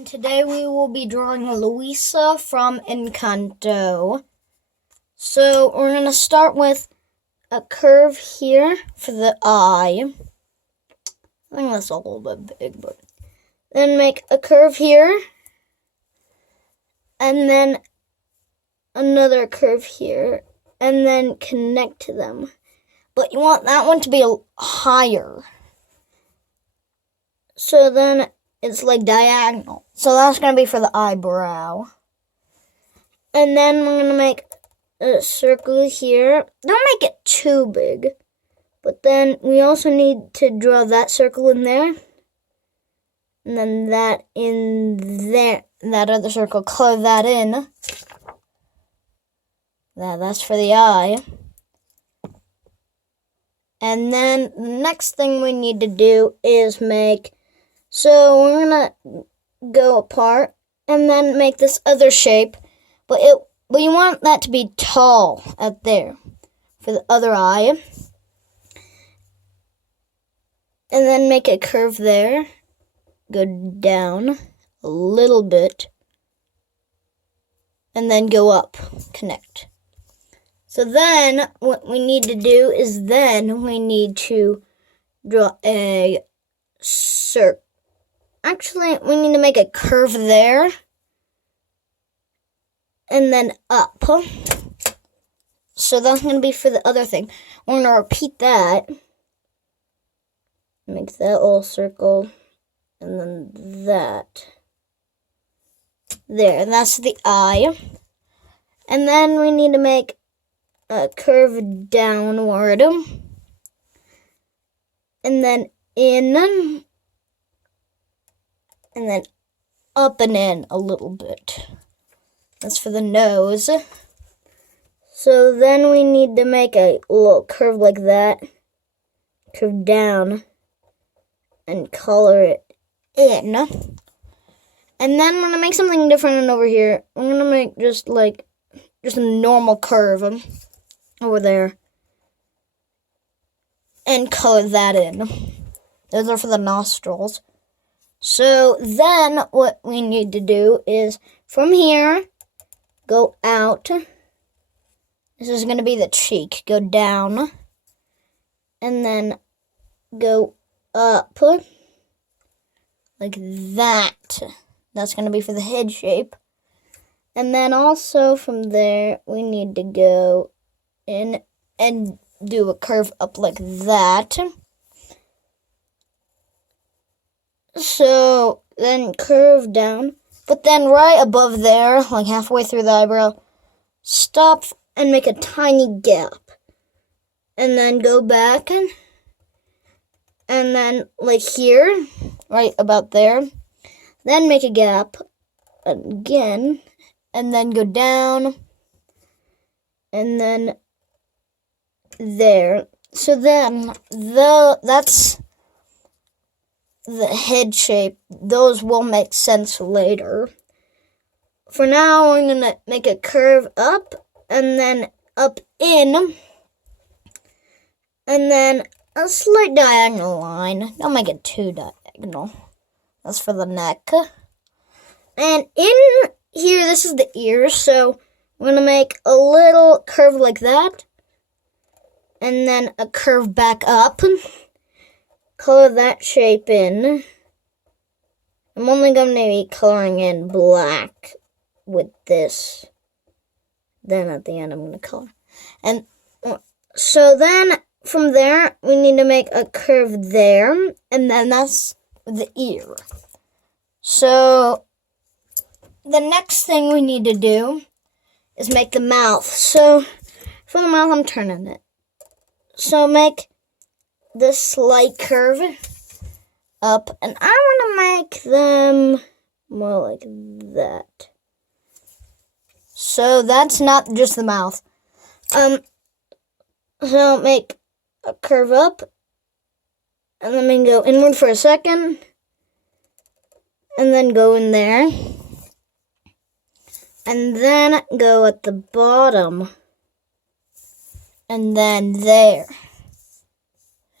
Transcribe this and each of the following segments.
everyone, today we will be drawing Luisa from Encanto. So we're going to start with a curve here for the eye. I think that's a little bit big, but then make a curve here, and then another curve here, and then connect to them. But you want that one to be higher. So then it's like diagonal. So that's going to be for the eyebrow. And then we're going to make a circle here. Don't make it too big. But then we also need to draw that circle in there. And then that in there. That other circle, color that in. That's for the eye. And then the next thing we need to do is make... So we're going to go apart and then make this other shape. But you want that to be tall out there for the other eye. And then make a curve there. Go down a little bit. And then go up. Connect. So then what we need to do is then we need to draw a circle. Actually, we need to make a curve there. And then up. So that's going to be for the other thing. We're going to repeat that. Make that little circle. And then that. There. And that's the eye. And then we need to make a curve downward. And then in. And then up and in a little bit. That's for the nose. So then we need to make a little curve like that. Curve down. And color it in. And then we're going to make something different over here. I'm going to make just a normal curve over there. And color that in. Those are for the nostrils. So then what we need to do is from here, go out. This is going to be the cheek. Go down. And then go up. Like that. That's going to be for the head shape. And then also from there, we need to go in and do a curve up like that. So then curve down, but then right above there, like halfway through the eyebrow, stop and make a tiny gap. And then go back and then like here, right about there, then make a gap again, and then go down, and then there. So then that's the head shape. Those will make sense later. For now, I'm going to make a curve up and then up in and then a slight diagonal line. Don't make it too diagonal. That's for the neck. And in here, this is the ears, so I'm going to make a little curve like that and then a curve back up. Color that shape in. I'm only going to be coloring in black with this. Then at the end, I'm going to color. And so then from there, we need to make a curve there. And then that's the ear. So the next thing we need to do is make the mouth. So for the mouth, I'm turning it. So make this slight curve up, and I want to make them more like that. So that's not just the mouth. So make a curve up, and then we can go inward for a second, and then go in there, and then go at the bottom, and then there.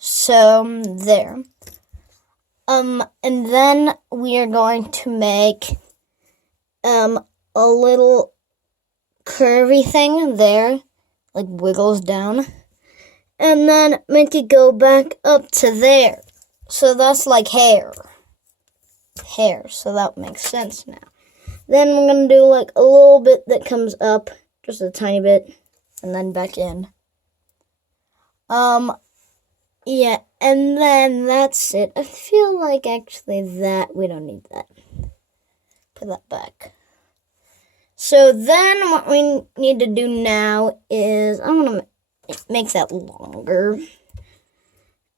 So there. And then we are going to make a little curvy thing there, like wiggles down, and then make it go back up to there. So that's like hair, so that makes sense now. Then we're gonna do like a little bit that comes up, just a tiny bit, and then back in. Yeah, and then that's it. I feel like actually that we don't need that. Put that back. So then what we need to do now is I'm gonna make that longer.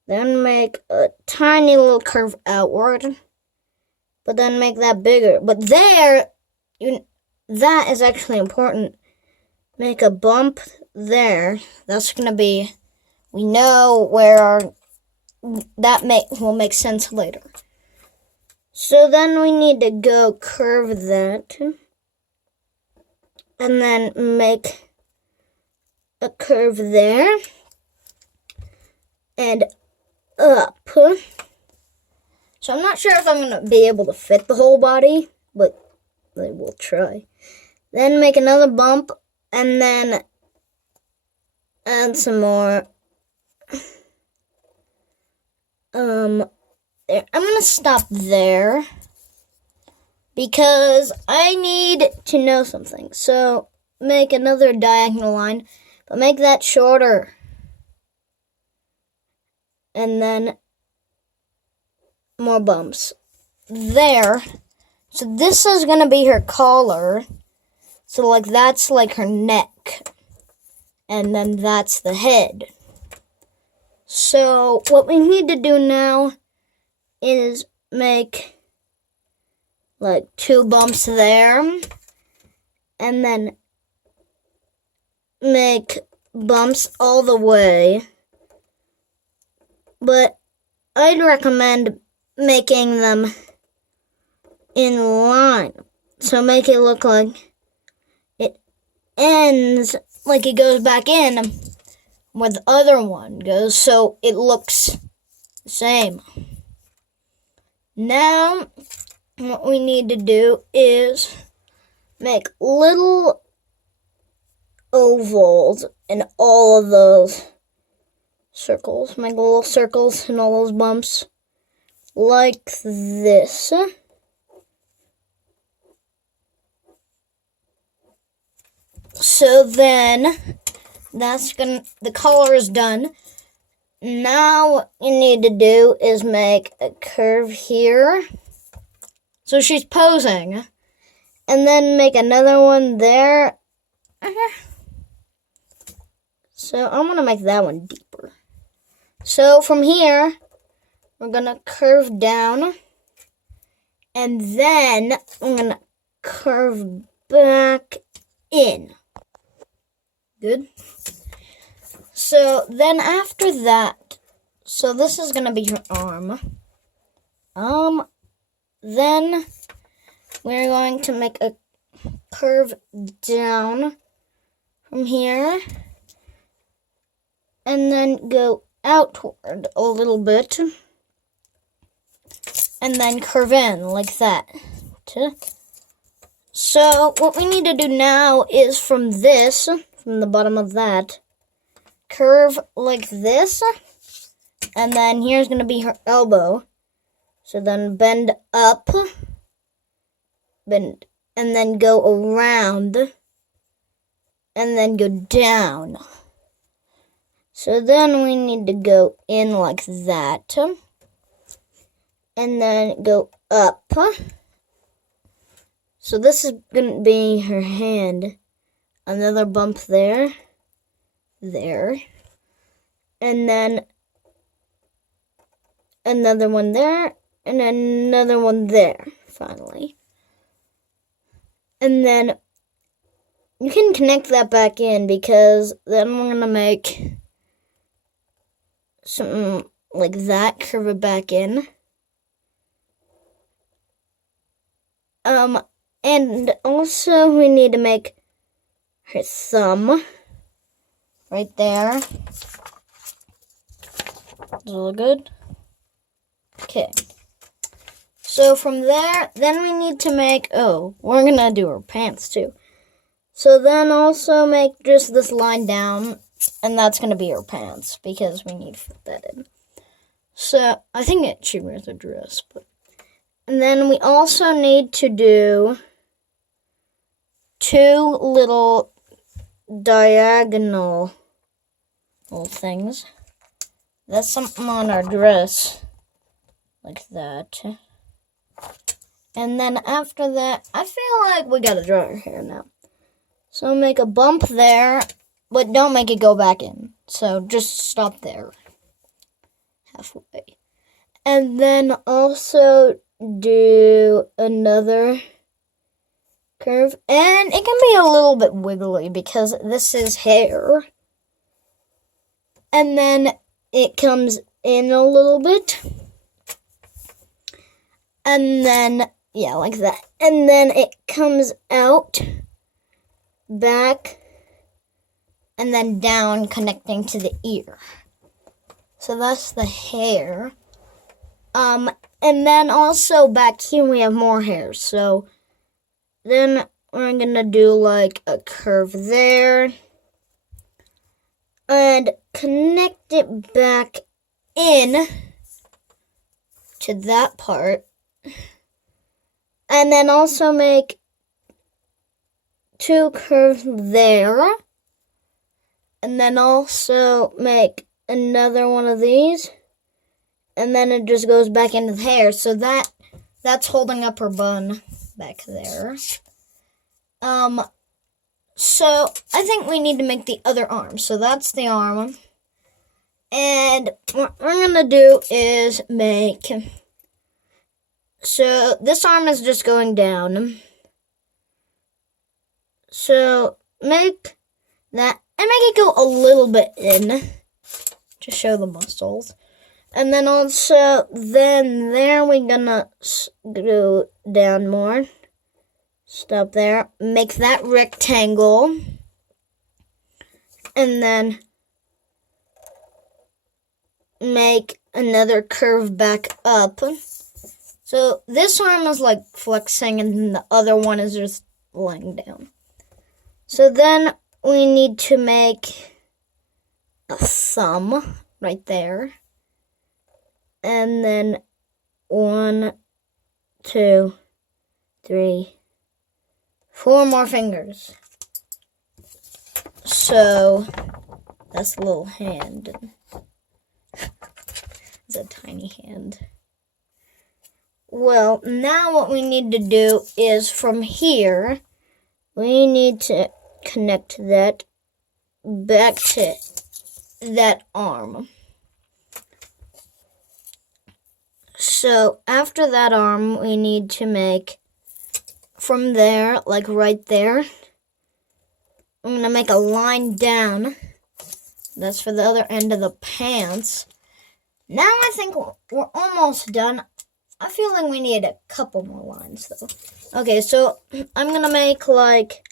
Then make a tiny little curve outward. But then make that bigger. But that is actually important. Make a bump there. That's gonna be, we know where will make sense later. So then we need to go curve that. And then make a curve there. And up. So I'm not sure if I'm going to be able to fit the whole body, but I will try. Then make another bump, and then add some more. There. I'm going to stop there because I need to know something. So make another diagonal line, but make that shorter. And then more bumps there. So this is gonna be her collar. So like that's like her neck, and then that's the head. So what we need to do now is make like 2 bumps there, and then make bumps all the way. But I'd recommend making them in line. So make it look like it ends, like it goes back in where the other one goes, so it looks the same. Now, what we need to do is make little ovals in all of those circles. Make little circles in all those bumps. Like this. So then, the collar is done. Now what you need to do is make a curve here. So she's posing. And then make another one there. So I'm going to make that one deeper. So from here, we're going to curve down. And then I'm going to curve back in. Good. So then after that, so this is going to be her arm. Then we're going to make a curve down from here. And then go outward a little bit. And then curve in like that. So what we need to do now is from the bottom of that, curve like this. And then here's going to be her elbow. So then bend up. Bend. And then go around. And then go down. So then we need to go in like that. And then go up. So this is going to be her hand. Another bump there. There. And then another one there. And another one there, finally. And then you can connect that back in because then we're going to make something like that, curve it back in. And also we need to make her thumb right there. Does it look good? Okay. So from there, then we need to make, we're gonna do her pants too. So then also make just this line down, and that's gonna be her pants because we need to fit that in. So I think she wears a dress, and then we also need to do 2 little diagonal little things. That's something on our dress, like that. And then after that, I feel like we gotta draw her hair now. So make a bump there, but don't make it go back in. So just stop there, halfway. And then also do another curve. And it can be a little bit wiggly because this is hair. And then it comes in a little bit. And then, yeah, like that. And then it comes out, back, and then down, connecting to the ear. So that's the hair. And then also back here we have more hair. So then we're gonna do like a curve there. And connect it back in to that part. And then also make 2 curves there. And then also make another one of these. And then it just goes back into the hair. So that's holding up her bun back there. So I think we need to make the other arm. So that's the arm. And what we're gonna do is make, so this arm is just going down. So make that, and make it go a little bit in to show the muscles. And then also, then there we're gonna go down more. Stop there. Make that rectangle. And then make another curve back up. So this arm is like flexing and then the other one is just laying down. So then we need to make a thumb right there. And then 1, 2, 3, 4 more fingers. So that's a little hand. It's a tiny hand. Well, now what we need to do is from here, we need to connect that back to that arm. So after that arm, we need to make from there, like right there, I'm going to make a line down. That's for the other end of the pants. Now I think we're almost done. I feel like we need a couple more lines though. Okay, so I'm going to make like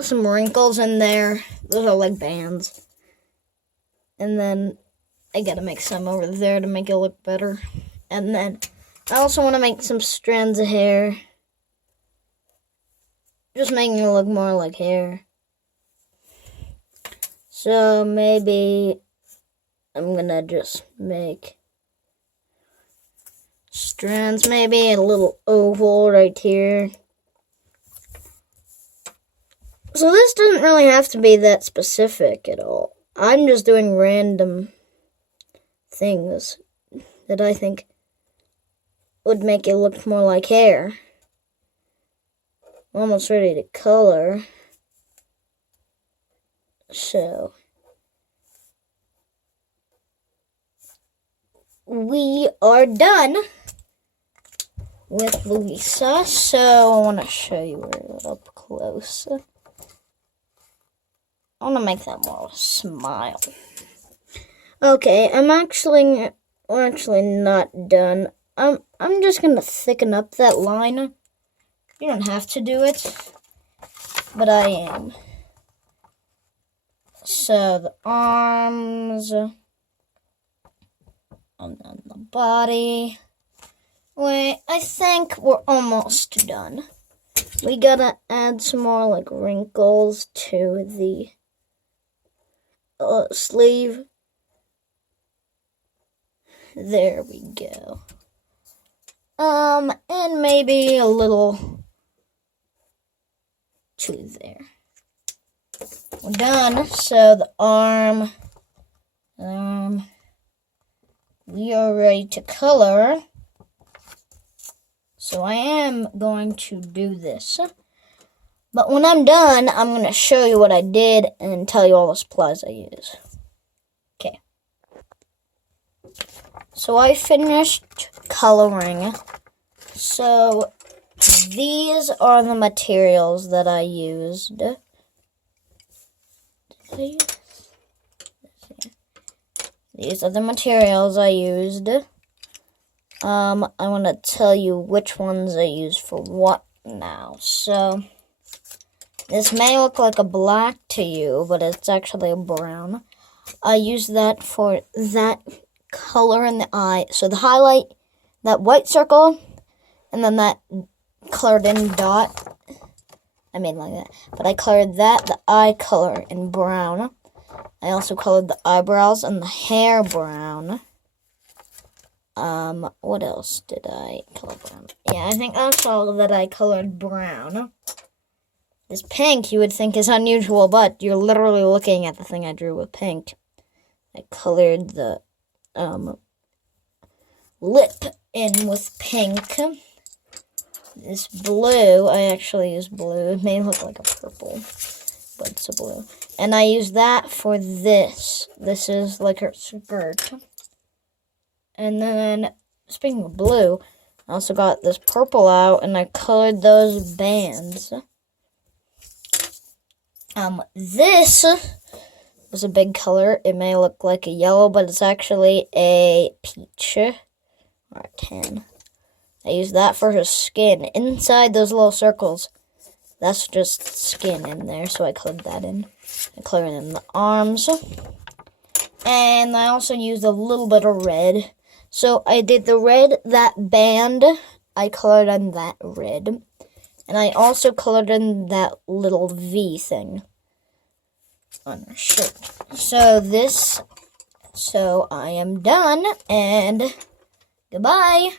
some wrinkles in there. Those are like bands. And then I gotta make some over there to make it look better. And then I also want to make some strands of hair. Just making it look more like hair. So maybe I'm gonna just make strands, maybe a little oval right here. So this doesn't really have to be that specific at all. I'm just doing random things that I think would make it look more like hair. I'm almost ready to color. So we are done with Luisa. So I want to show you her up close. I want to make that more smile. Okay, we're actually not done. I'm just gonna thicken up that line. You don't have to do it, but I am. So the arms, And then the body. Wait, I think we're almost done. We gotta add some more like wrinkles to the sleeve. There we go. And maybe a little to there. We're done. So the arm, we are ready to color. So I am going to do this. But when I'm done, I'm going to show you what I did and tell you all the supplies I use. Okay. So I finished coloring. So these are the materials that I used. These are the materials I used. I want to tell you which ones I use for what now. So this may look like a black to you, but it's actually a brown. I use that for that color in the eye. So the highlight, that white circle, and then that colored in dot. I made like that. But I colored that, the eye color, in brown. I also colored the eyebrows and the hair brown. What else did I color brown? Yeah, I think that's all that I colored brown. This pink you would think is unusual, but you're literally looking at the thing I drew with pink. I colored the lip in with pink. This blue, I actually used blue. It may look like a purple, but it's a blue. And I used that for this. This is like her skirt. And then, speaking of blue, I also got this purple out, and I colored those bands. This was a big color. It may look like a yellow, but it's actually a peach, or a tan. I used that for her skin. Inside those little circles, that's just skin in there, so I colored that in. I colored in the arms. And I also used a little bit of red. So I did the red, that band, I colored in that red. And I also colored in that little V thing on her shirt. So I am done, and goodbye.